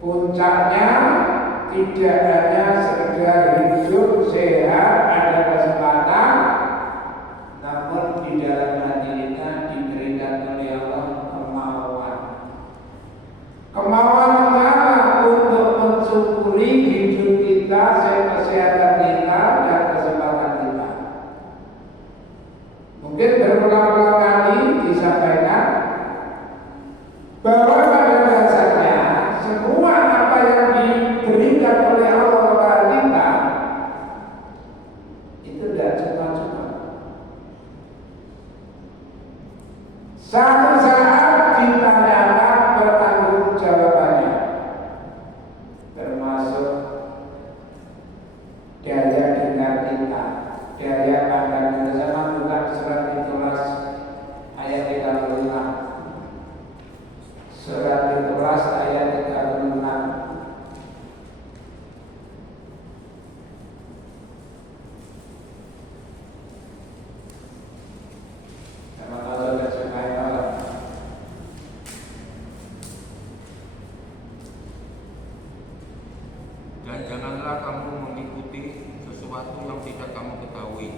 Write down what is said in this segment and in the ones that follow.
Puncaknya tidak hanya sekedar hidup sehat, ada kesempatan, namun di dalam hati kita diberikan oleh Allah kemauan. Kemauan mana untuk mensyukuri hidup kita, kesehatan kita, dan kesempatan kita. Mungkin berulang-ulang kali disampaikan bahwa pada dasarnya semua apa yang diberikan oleh Allah kepada kita itu tidak cuma-cuma. Satu saat ditanyakan bertanggung jawabannya, termasuk daya dengar kita, daya pandang kita. Sama buka surat Al-Ikhlas ayat 35. Surat Al-Ikhlas ayat 36. Sama-sama terjemahin Allah. Dan janganlah kamu mengikuti sesuatu yang tidak kamu ketahui,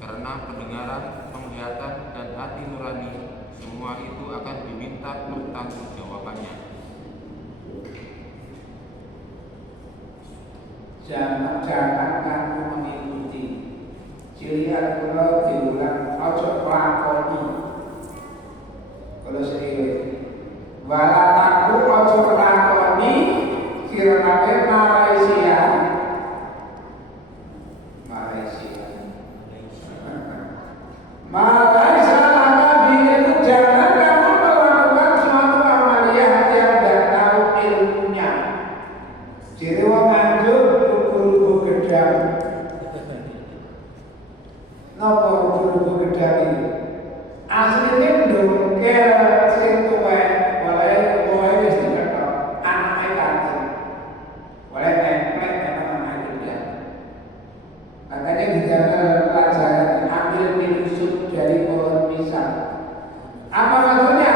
karena pendengaran, penglihatan, dan hati nurani semua itu akan diminta pertanggungjawabannya. Jangan kamu mengikuti. Cirian kula diulang ojo lakoni. Kalau serius, wala taku ojo lakoni kirane Malaysia. Malaysia Nabi itu jangan kamu melakukan suatu amaliyah yang tidak tahu ilmunya. Jadi wong nganjuk rubu-rubu gedang. Napa rubu-rubu gedang ini? Asline ndongkel sing tuwek, wae wis diketok. Anake kanthi. Wae templek ana gedang. Makanya di dalam pelajaran ambil minusuk dari pohon pisang. Apa maksudnya?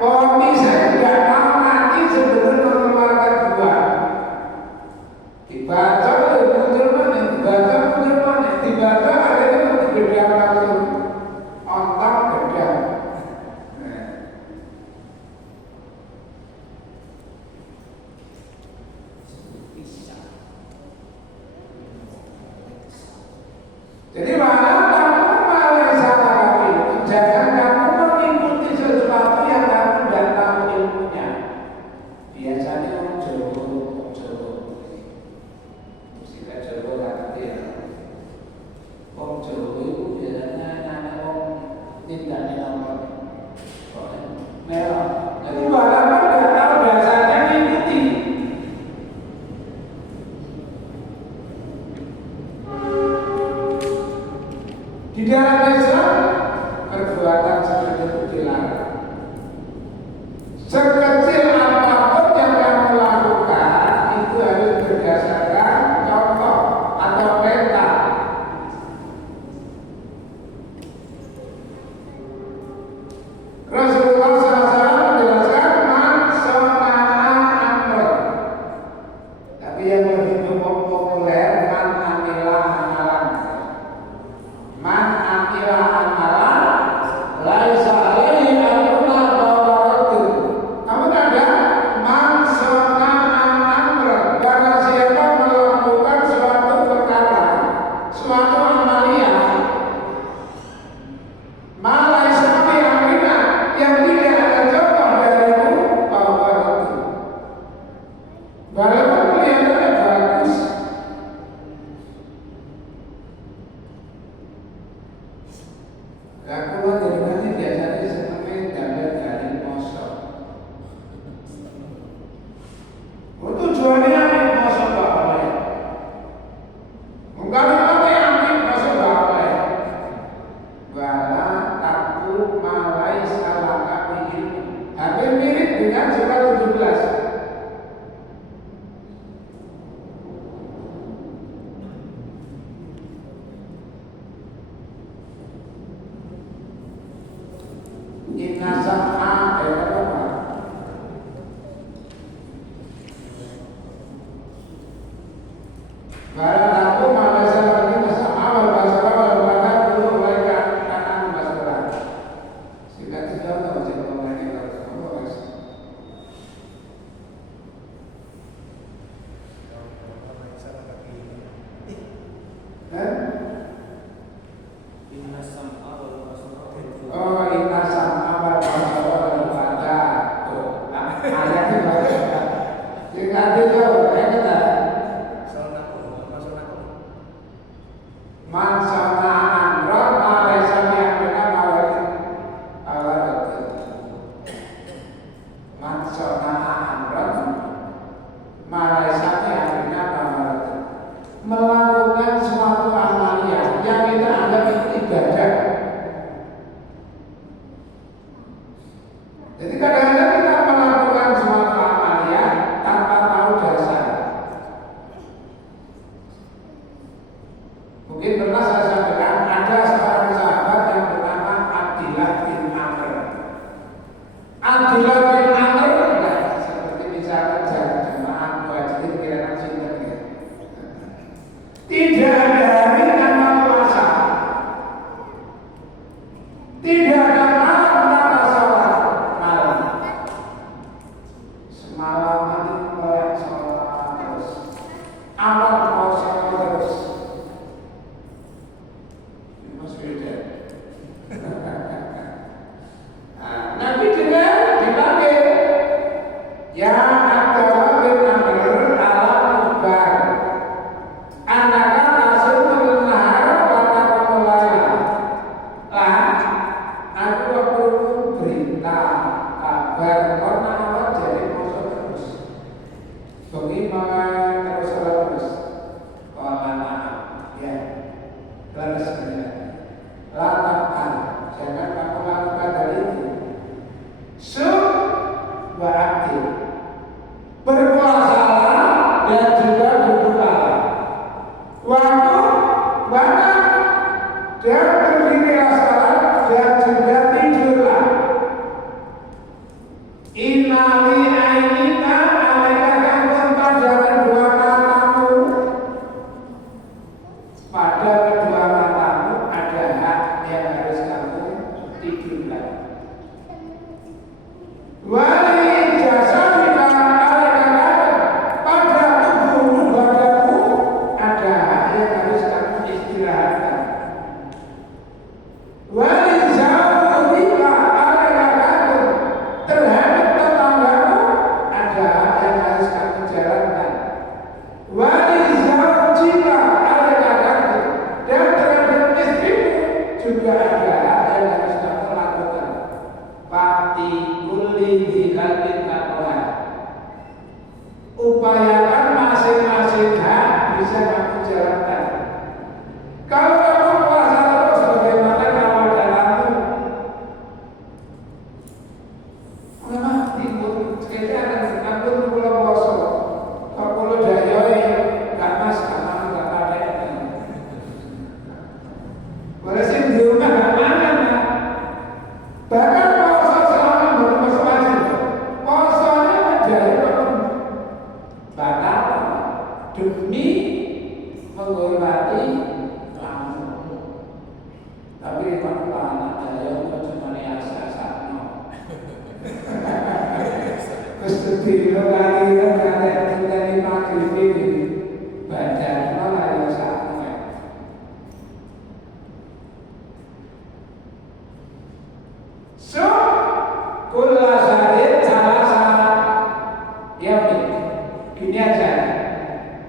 Pohon pisang tidak mau mati sebelum mengeluarkan buah. Dibaca muncul mana Di dalam Islam perbuatan seperti itu dilarang. Sekecil apapun yang kamu lakukan itu harus berdasarkan contoh atau peta. Rasulullah SAW menjelaskan man sona'a amran. Tapi yang lebih populer man amila amalan. Man amila amalan laisa alaihi amruna bawaratun. Kamu ada man sona'a amran. Barang siapa melakukan suatu perkara, suatu amalia, malah sampai amrina yang tidak ada contoh darimu bawaratun. Walaupun kelihatannya bagus, aku dari nanti biasanya senangnya gambar dari mosok. Tujuannya ambil mosok bapak. Enggak pakai ambil mosok bapak. Wala takut malai salah kapil. Hampir mirip dengan surat 17. Inna sam'a apa? Barang aku malah salah ini sama awal bahasa awal bahkan dulu mereka kanan masalah. Sehingga tidak tahu siapa mereka kamu harus. Oh, inna sam'a wal basara wal fuada. Tuh, ayatnya bagus. Sehingga itu kata man sana'a amran alaysa bi'amrina bawaratun. Man sana'a amran alaysa bi'amrina bawaratun. Melakukan suatu amalia yang kita anggap itu ibadah. Jadi kadang-kadang kita melakukan suatu amalia tanpa tahu dasar. Mungkin pernah saya sampaikan ada seorang sahabat yang bernama Abdillah bin Amr. Abdillah bin Amr seperti misalnya jemaah muhajirin kira-kira cinta ya. Tidak ada hari tanpa puasa. Tidak ada malam tanpa sholat malam. Semalaman itu mulai sholat terus. Awal mau sholat terus. Mas beda. Nabi dengar dipanggil. Ya Abdullah bin Amr al-Akbar. Anaka tasumul nahar wa taqumul laila. Aku waktu berita kabar karena awak jadi masuk terus. Bengi mangan terus terus. demi menghormati tamu. Tapi Pak anak saya cuma asal-asal. Kestudio kali itu ada dari maghrib ini badan malah yang sama. So, kula sadit salah ya gini aja.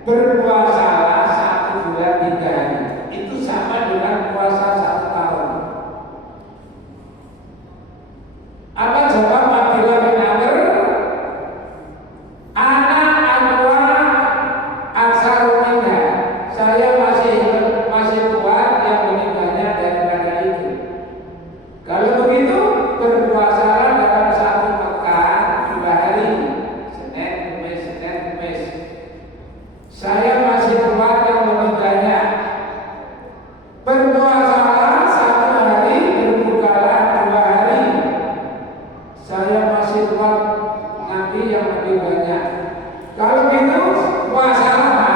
Berpuasalah 1 bulan 3 hari. Itu sama dengan puasa 1 tahun. Apa jawab Abdullah bin Amr? Saya masih kuat yang lebih banyak daripada itu. Kalau begitu berpuasalah dalam 1 pekan 2 hari, Senin, Kamis. Saya masih kuat yang lebih banyak. Berpuasalah 1 hari, berbukalah 2 hari. Saya masih kuat nanti yang lebih banyak. Kalau gitu puasalah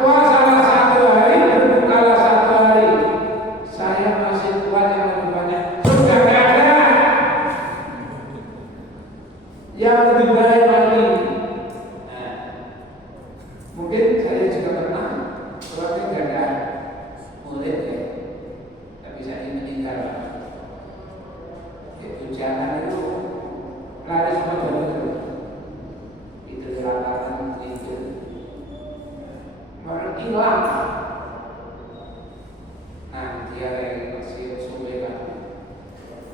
1 hari, berbukalah 1 hari. Saya masih kuat yang lebih banyak. Sudah tidak ada yang lebih baik lagi. Nah, mungkin saya juga pernah suatu ada murid ya, tapi saya meninggal. Itu jangan itu lari semua dulu. Itu selatan itu baru hilang. Nah, dia lagi masih suwe kan.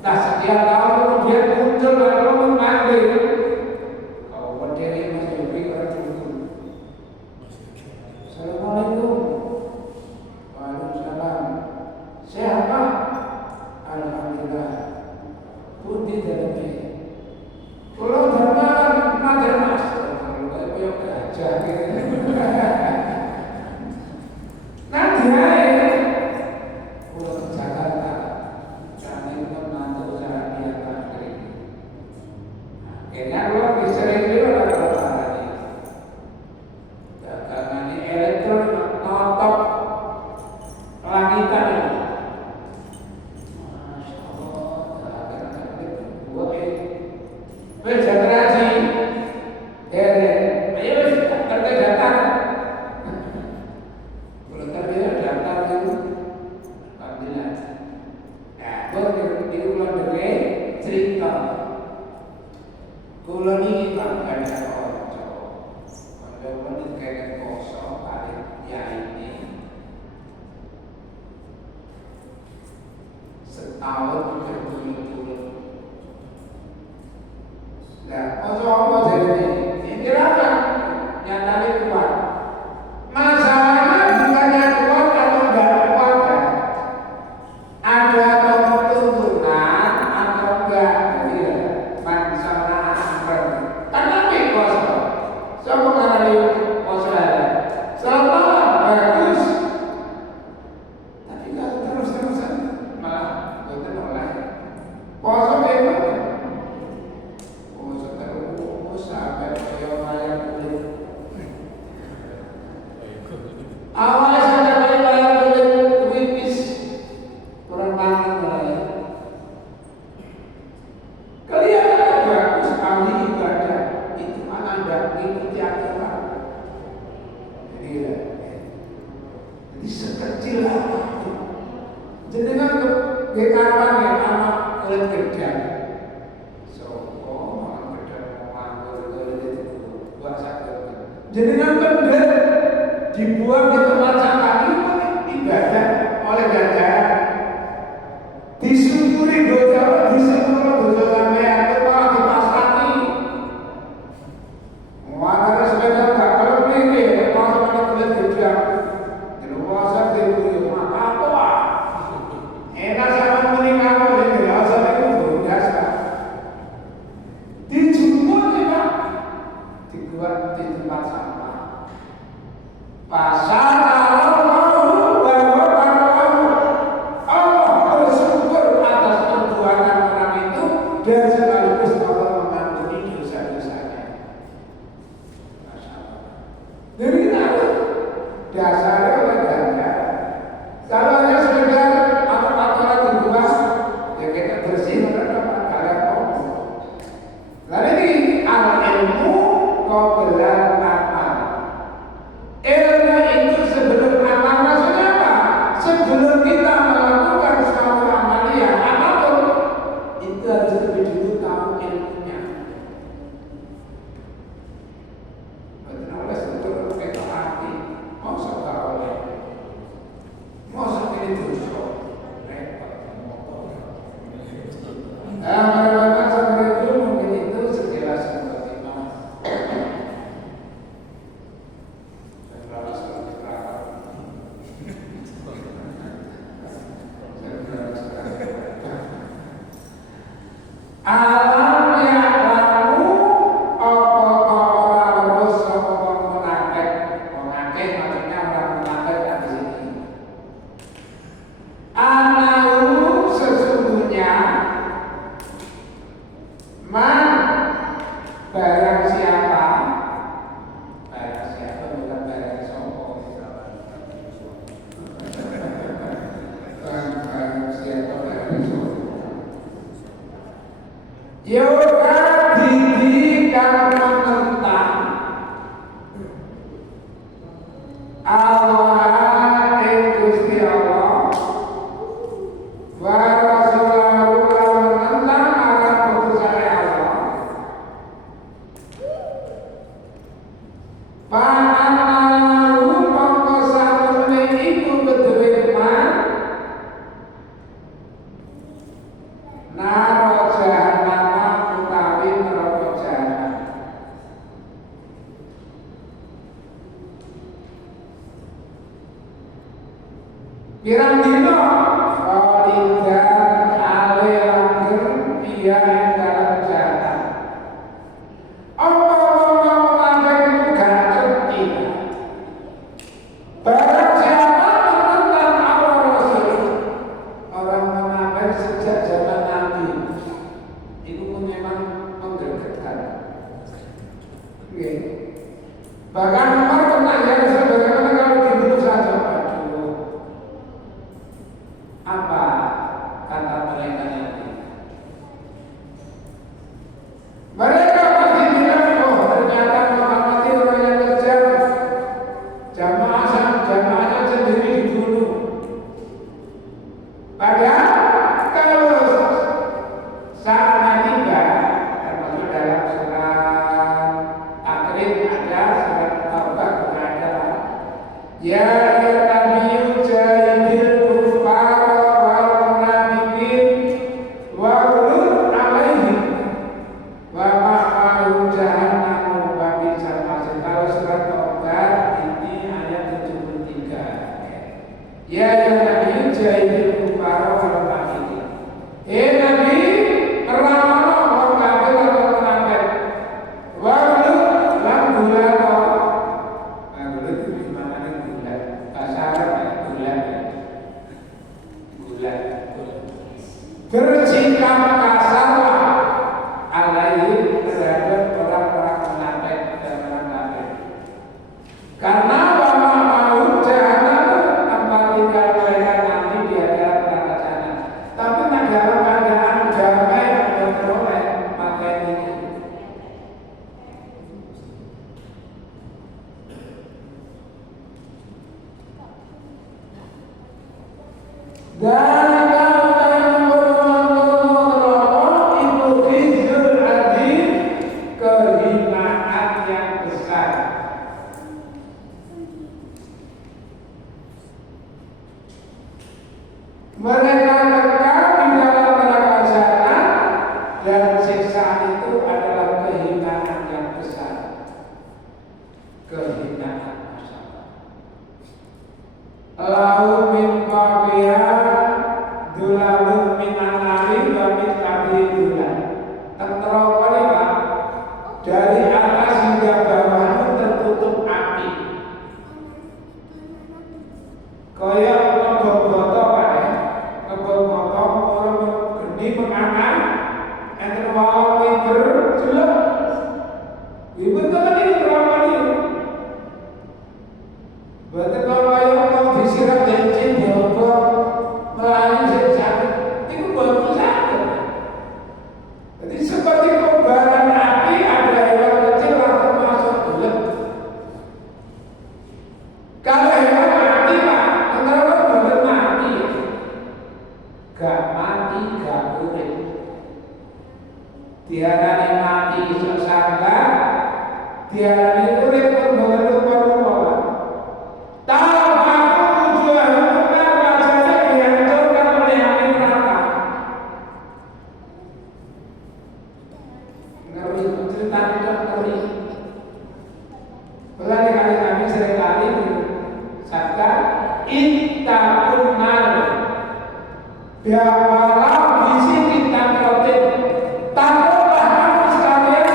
Nah, setiap tahun kemudian muncul lalu memanggil. Kau berdiri masih lebih berjumpa. Assalamualaikum. Waalaikumsalam. Sehat Pak? Alhamdulillah. Putih dan kalau dharma mater mas, kalau kayak gajah gitu. Nanti pulang ke Jakarta, kami pun mantu saya biarkan kering. Akhirnya kalau disering itu ada ini. Dagangan ini elektronik notok langitan itu. Masya Allah, dagangan itu buat berjalan ayo terkait datang. Kalau terkait datang itu, alhamdulillah. Nah, buat diulang dari cerita. Kalau ini bangga dengan orang Jawa, kalau ini kayak kosong, paling ya ini setahun berbulan-bulan. Nah, apa jadi ini apa? Nyatanya kuat. Masalahnya bukannya kuat atau enggak kuat kan? Ada keturunan atau enggak? Jadi ya, masalah apa? Karena kuasa. Siapa ngarani kuasa? Selamat bagus. Tapi kalau terus-terusan malah betul oleh kuasa bebas. Awalnya saya bayar kulit wipis kurang banget mulai. Kelihatan bagus ahli ibadah itu anda mengikuti aturan. Jadi sekecil apa? Jadi kan kekapan ya anak kulit kerja. Jadi kan benar dibuang di tempat sampah itu ibadah oleh ganjaran. Disyukuri dosa, disyukuri dosa sampai itu malah dipasrati. Makanya sepeda nggak kalau beli kalau sampai kulit gejang, di rumah saya beli apa? Enak sama menikah mau beli asal itu berbiasa. Dijumur nih Pak, dibuat di tempat sampah. Pasar Allah bersyukur atas perbuatan orang itu dan sekaligus Allah mengampuni dosa-dosanya. Masya Allah. Dari mana? dasarnya oleh ganjar. Kalau hanya sekedar aturan dibuat, ya kita bersih karena ada ngomong. Lalu ini al ilmu qabla amal. Ilmu itu sebelum amal, maksudnya apa? Sebelum kita melakukan suatu amalia apapun, itu harus lebih dulu tahu ilmunya. Benar sebelum kita hati, mau tahu ya, mau ini terus repot. Mereka seperti itu mungkin itu sekilas seperti itu. Alam yang lalu apa orang terus apa menakek maksudnya orang menakek di sini. Alau sesungguhnya man barang siapa bukan barang sopo. Barang siapa barang sopo. Yoga didikan menentang Allah Gusti Allah wa Rasulahu menentang arah putusan Allah. Pananahu mongko samune iku kedue man naro jahannam utawi neraka jahanam. Pirang dino khalidan ale langgeng dia ing dalam jahanam. Apa wong langgeng itu gak ngerti. Barang siapa menentang Allah Rasul, orang munafik sejak zaman Nabi itu pun memang menggegerkan. Bahkan Umar pernah ya sebagaimana kalau dibunuh saja, aduh, apa kata mereka nanti? Mereka pasti bilang, oh ternyata Muhammad itu orang yang kejam, jamaahnya sendiri dibunuh. Padahal kalau saat tiba, termasuk dalam surat Takrib ada, surat Taubah juga ada. Ya Nabi jahidil kufar wal munafiqin wa qul alaihim wa ma'ahu jahannam wa bisal masir. Kalau surat Taubah ini ayat 73. Ya Nabi jahidil kufar wal munafiqin. Nabi merangono wong kafir lan wong munafik. Wa qul lan gula to. Gula itu gimana gula? Bahasa Arab ya gula. Bersikap kasarlah alaihi terhadap orang-orang munafik dan orang kafir. Karena wama mau jahanam tempat tinggal mereka nanti di akhirat neraka jahanam. Tapi dalam keadaan damai dan beroleh pakai ini. Dan kehinaan yang besar. Mereka kekal di dalam neraka jahanam dan siksaan itu adalah kehinaan yang besar. Kehinaan masyarakat. Lahu min qabiha dulalun min anari wa min tabi dulal. Terterapa lima dari atas hingga bawah itu tertutup api. Kaya ngebobotong kan, ngebobotong orang geni mengangan, enten walau wiber jelek. Wiber kan ini berapa nih? Berarti Kalau hewan mati Pak, kalau bener mati, gak mati gak urip. Diarani mati iso sanggar, diarani urip pun boten rupa-rupa. Tahu aku tujuan hukumnya wajahnya dihancurkan oleh api neraka. Ngeri, cerita itu ngeri. Mulai kali kami seringkali sabda ittaqun nar. Biarlah di sini tangkotin. Takutlah kamu sekalian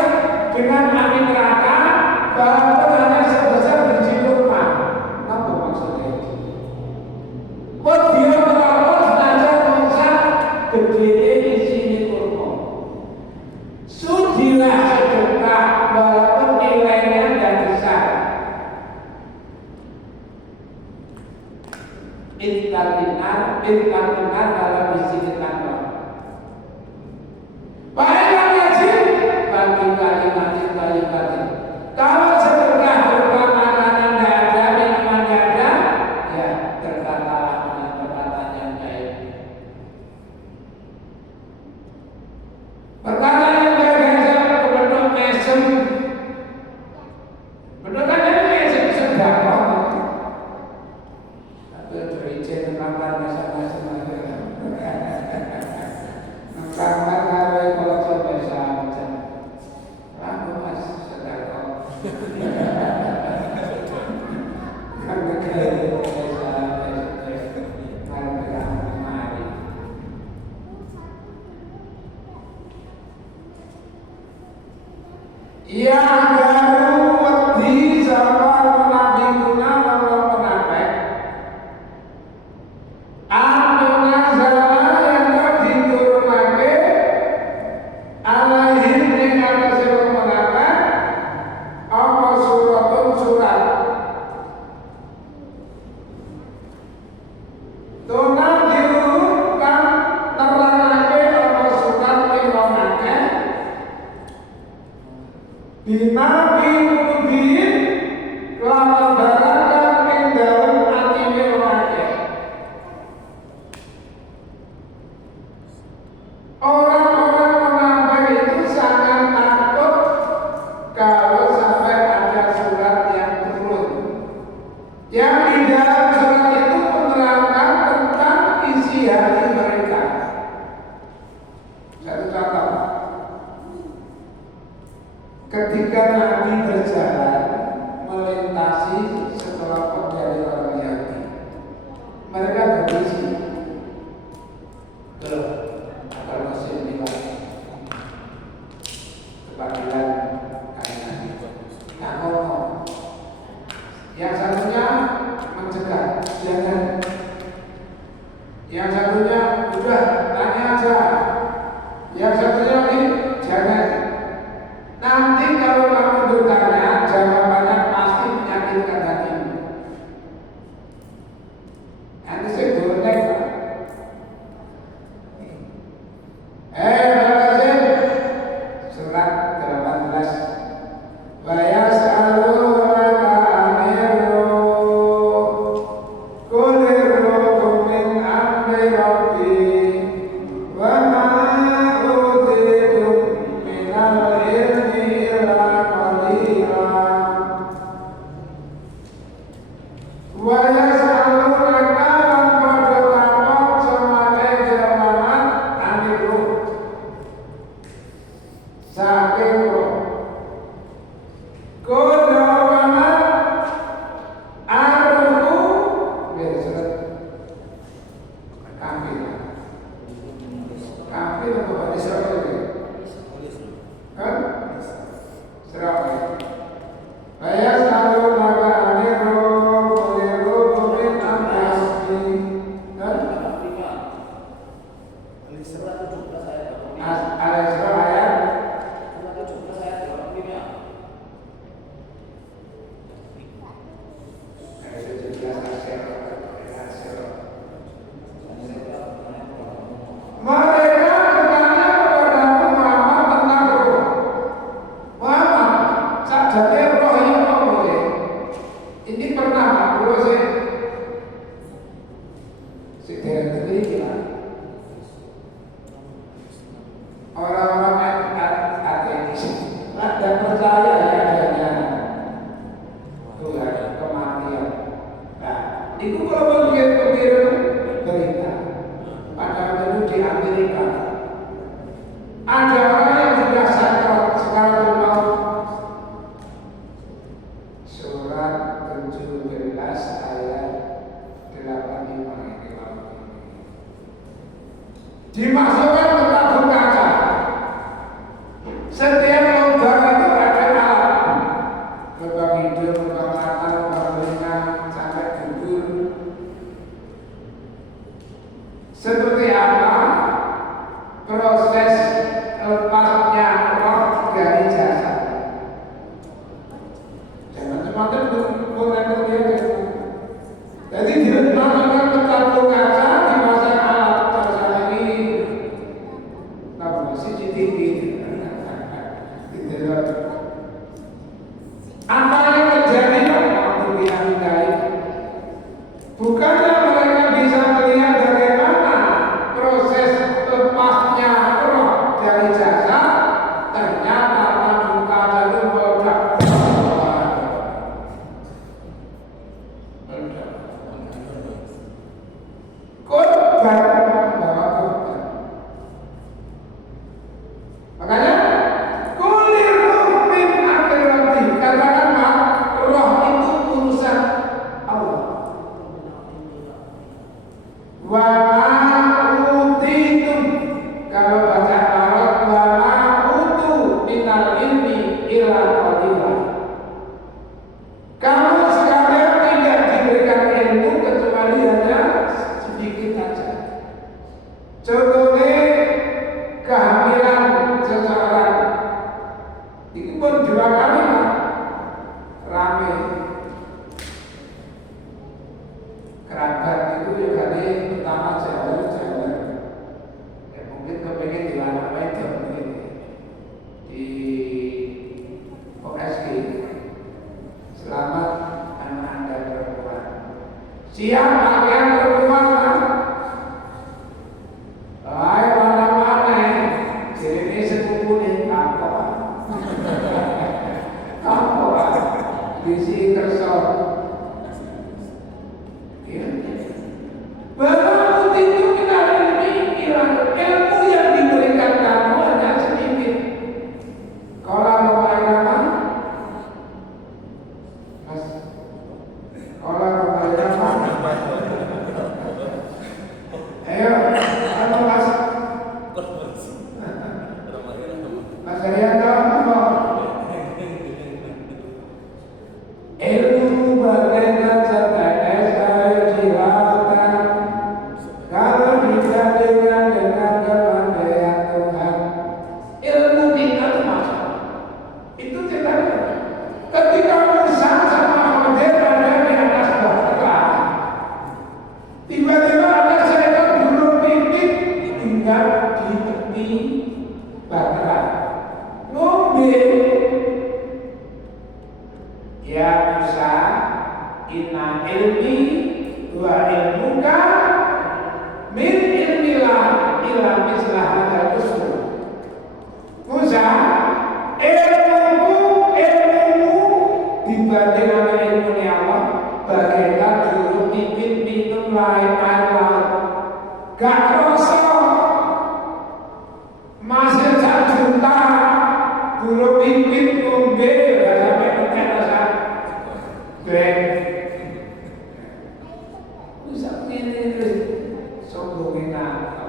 dengan api neraka, walaupun hanya sebesar biji kurma. Apa maksudnya itu? Buat dia melakukan saja bangsa gede isinya kurma. Sudilah sedekah walaupun nilainya tidak besar. Intakinar dalam isi ketangkap. Baiklah wajib bagi kalimat. Kalau sedekah berupa makanan tidak ada, minuman tidak ada, ya berkatalah dengan perkataan yang baik. Perkataan yang baik saja kebentuk mesem. Bentukan dari mesem sedekah. Berizin makan masa-masa makan gawe kalau coba saja lalu mas sedekah karena gawe yang baru wedi sama nabi guna kalau menapek Binabi mubin lawan barangkan ing dalem atine akeh. Orang-orang menambah itu sangat takut kalau sampai ada surat yang turun. Yang di dalam surat itu menerangkan tentang isi hati mereka. Satu contoh. Ketika Nabi berjalan melintasi sekelompok dari orang Yahudi, mereka berisi, agar Muslim lewat kepadilan kain Nabi. Tak ngomong. Yang satunya mencegah, jangan. Yang satunya udah tanya aja. Yang satunya lagi jangan. Nanti kalau kamu bertanya, jawabannya pasti menyakitkan hatimu. Nanti saya boleh. Surat 18. Bayas aluraka amiru kuliru min amri rabbi wa ma'uditum minal ilmi illa qalila wa yas'alunaka lan padha takon samane jawaban amiru saking kodawana aruhu surat kafir apa Pak Isra itu? Kan? Serap. Bayas alur maka aniru kuliru Itu kalau mengirim berita pada waktu di Amerika, ada orang yang sudah sekarang mau surat 17 ayat 85 ini dimasukkan ke tabung kaca. Setiap lubang itu ada alat, lubang hidung, lubang mata, lubang telinga, sampai gugur. Seperti apa proses lepasnya roh dari jasad? Jangan semacam mengenai dia. Jadi diletakkan ke tabung kaca, dipasang alat dasar ini, CCTV. Apa yang terjadi? Bukannya mereka bisa melihat bagaimana proses lepasnya roh dari jasad, ternyata tabung kaca itu meledak. Korban membawa korban. Makanya kulir ruh min amri rabbi, katakanlah roh itu urusan Allah. Wa ma'utitum, kalau baca Arab, wa ma'utu minal ilmi ila qalila. Kamu sekalian tidak diberikan ilmu kecuali hanya sedikit saja. Contohnya kehamilan seseorang itu pun 2 kali rame. Kerabat itu ya kali pertama jauh. Ya mungkin kepengen di anak itu di OSG. Selamat anak Anda perempuan. Siap pakaian perempuan kan? Hai mana-mana jadi sepupu nih kapok. Kapok bisi kerso. Bahwa itu kita ini ilmu yang diberikan kamu hanya sedikit. Kalau mau apa? Mas, kalau mau apa? Ayo, apa mas? Mas Arianto, apa? Ilmu bagaikan setetes air di lautan, kalau dibandingkan dengan kepandaian Tuhan. Ilmu kita termasuk itu tidak. Ketika Musa sama Khadir ada di atas bahtera, tiba-tiba ada seekor burung pipit tinggal di tepi bahtera ngombe. Ya Musa, inna ilmi wa ilmuka min ilmilah ila mislah hadal usul. Musa, ilmumu dibanding sama ilmunya Allah bagaikan burung pipit minum air laut. Gak kerasa masih tak juta burung pipit ngombe gak sampai pencet rasa grek. Bisa ini sombongin apa?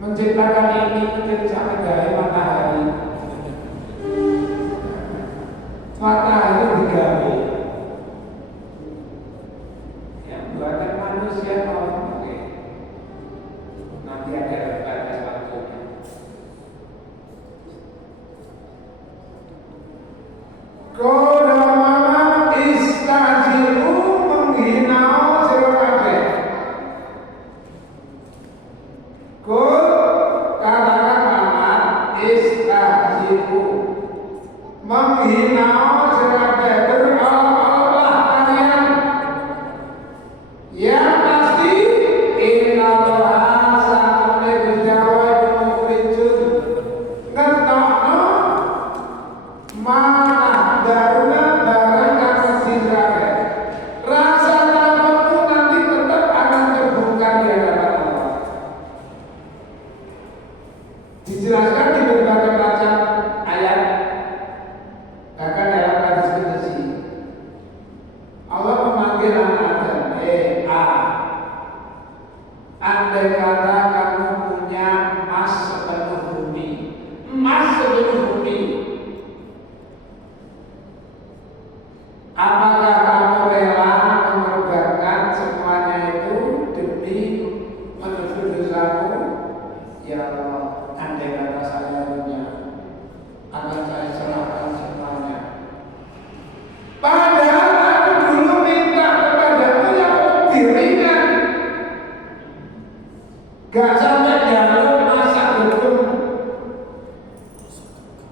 Menciptakan ini menciptakan gaya matahari. Matahari digawe. Yang buatan manusia mau oke. Nanti ada batas waktunya. Kodama istajiru menghina sira kabeh. Kod katakan mama istajiru menghina sira A. Andai kata kamu punya emas sepenuh bumi, apakah kamu rela mengorbankan semuanya itu demi menuju dosamu? Ya Allah, andai kata saya punya, akan saya serahkan semuanya. Padahal aku dulu minta kepadamu yang lebih ringan, gak sampai jalur masak gedung.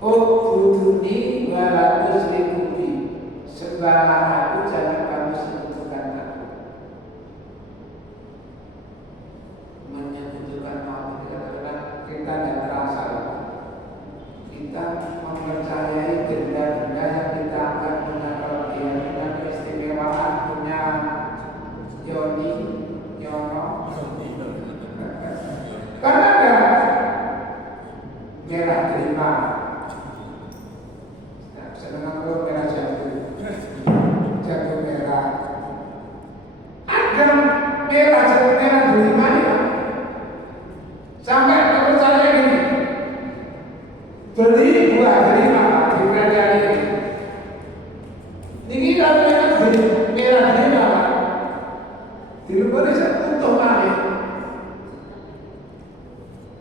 Oh buduni 200.000 bi, sembahlah aku, jangan kamu sekutukan aku. Menyekutukan Allah kadang-kadang kita tidak terasa. Kita mempercayai benda-benda yang kita anggap punya kelebihan, punya keistimewaan, punya Yoni, Yono. Karena ada merah terima, senang aku merah jago merah. Ada merah terima ya. Sampai kepercayaan gini, beli buah terima di kerajaan ini. Ini namanya beli merah terima. Di luar desa utuh malih.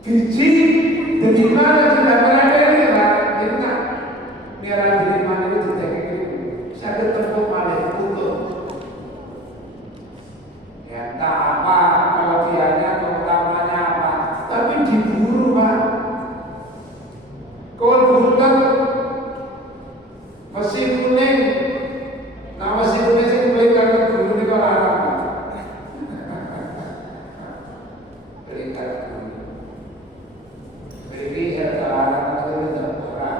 Biji dari mana sudah berada ini lah, enak. Merah dari mana itu tidak gitu. Saya ketemu malah utuh. Ya tak apa kelebihannya, keutamanya apa, tapi diburu Pak. Kalau bukan mesin kuning, nah mesin kuning sih beli kartu guru di kolam. Beli kartu. Beri harga itu tidak murah.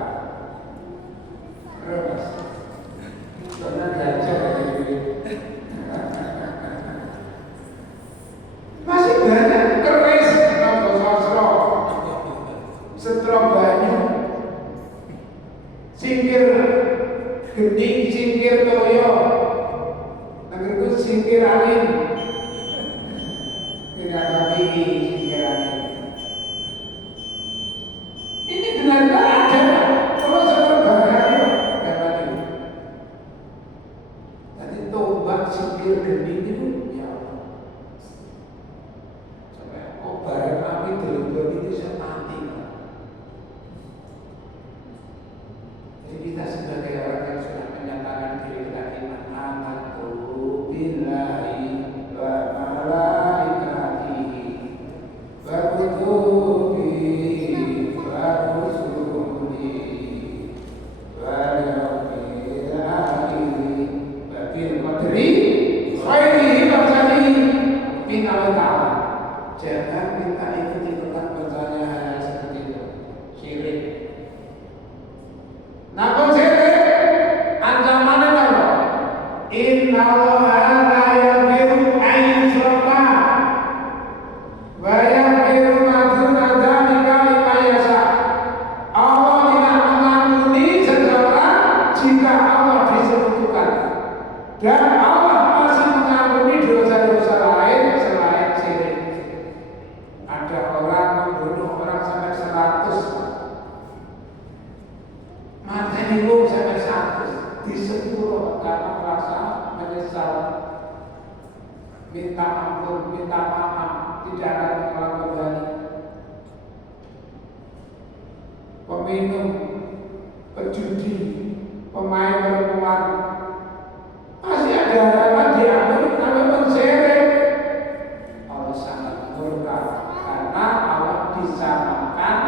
Terus, karena diajak masih banyak keris atau sosro, setro banyu, singkir gening, singkir toyo, negeriku singkir angin, tidak kami singkir angin. Ini benar-benar ada, kalau saya berbahaya, dapat ini. Nanti tombak singkir gening itu, ya Allah. Sampai barang api delok itu saya mati. Jadi kita sebagai orang yang sudah menyatakan diri kita iman, amantu billahi wa malaikatihi wa kutubihi jangan minta ikut-ikutan percaya hal seperti itu, syirik. Nah, syirik ancamannya apa? Inna Allaha la yaghfiru an yushraka wa yaghfiru ma duna dzalika liman yasha. Allah tidak mengampuni seseorang jika Allah disekutukan, dan Allah masih mengampuni dosa-dosa lain selain syirik. Ada orang membunuh orang sampai 100, mati niku sampai 100, disepuro karena merasa menyesal, minta ampun, minta maaf, tidak akan melakukan lagi. Peminum, pejudi, pemain perempuan, masih ada harapan diampuni, tapi mensyirik. Allah sangat murka karena Allah disamakan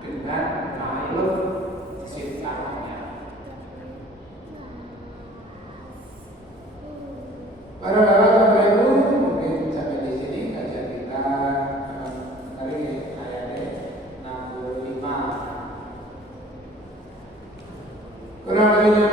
dengan makhluk ciptaannya. Para bapak ibu, mungkin sampai di sini kajian kita hari ayat 65. Kurang lebihnya